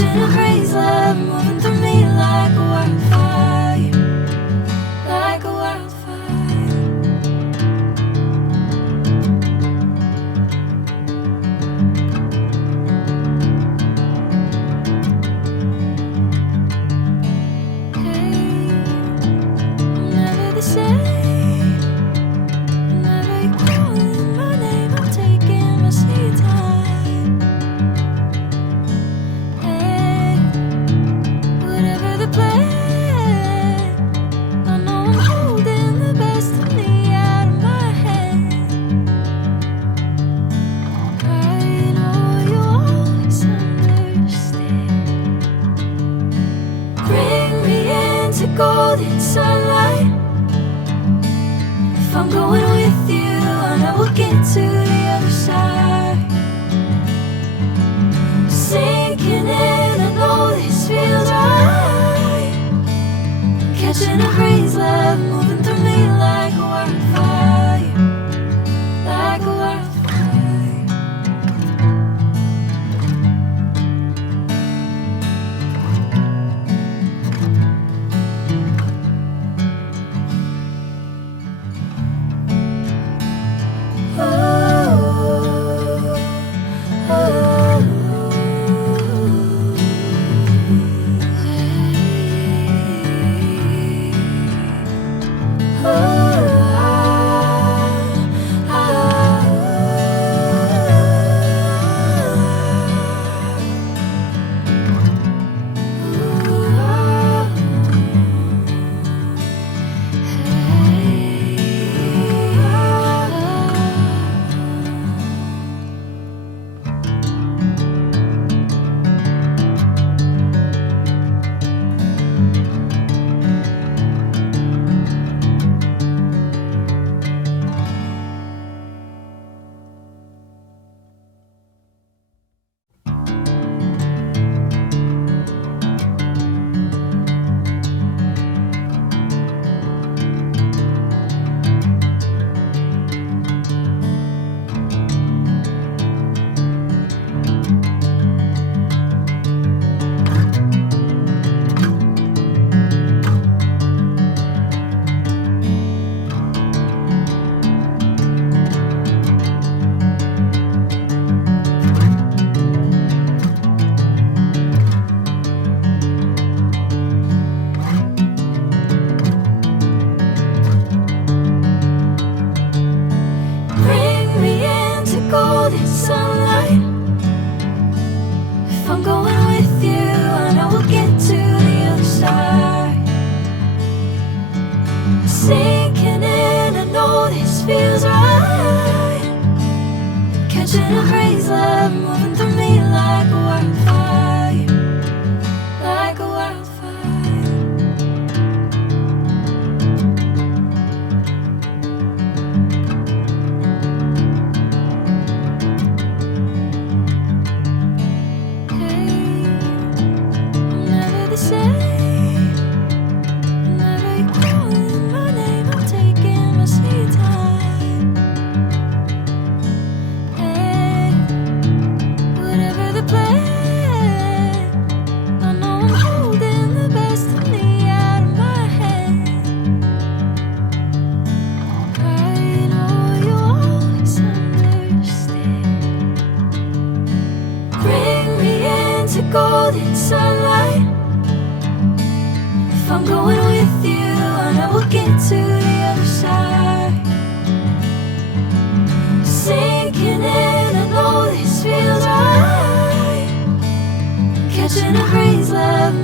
Catching a crazy love moving through me like a wildfire, like a wildfire. Hey, I'm never the same. Whenever you're calling my name, I'm taking my sweet time. Hey, whatever the plan, I know I'm holding the best of me out of my hand. I know you always understand. Bring me into golden sunlight. If I'm going with you, I know we'll get to the other side. Sinking in, I know this feels right. Catching a crazy love moving through me like a wildfire, like a wildfire. Bring me into golden sunlight. If I'm going with you, I know we'll get to the other side. Sinking in, I know this feels right. Catching a crazy love moving through me like a wildfire, like a wildfire. Hey, I'm never the same. Whenever you're calling my name, I'm taking my sweet time. Hey, whatever the plan, I know I'm holding the best of me out of my hand. I know you always understand. Bring me into golden sunlight. If I'm going with you, I know we'll get to the other side. Sinking in, I know this feels right. Catching a crazy love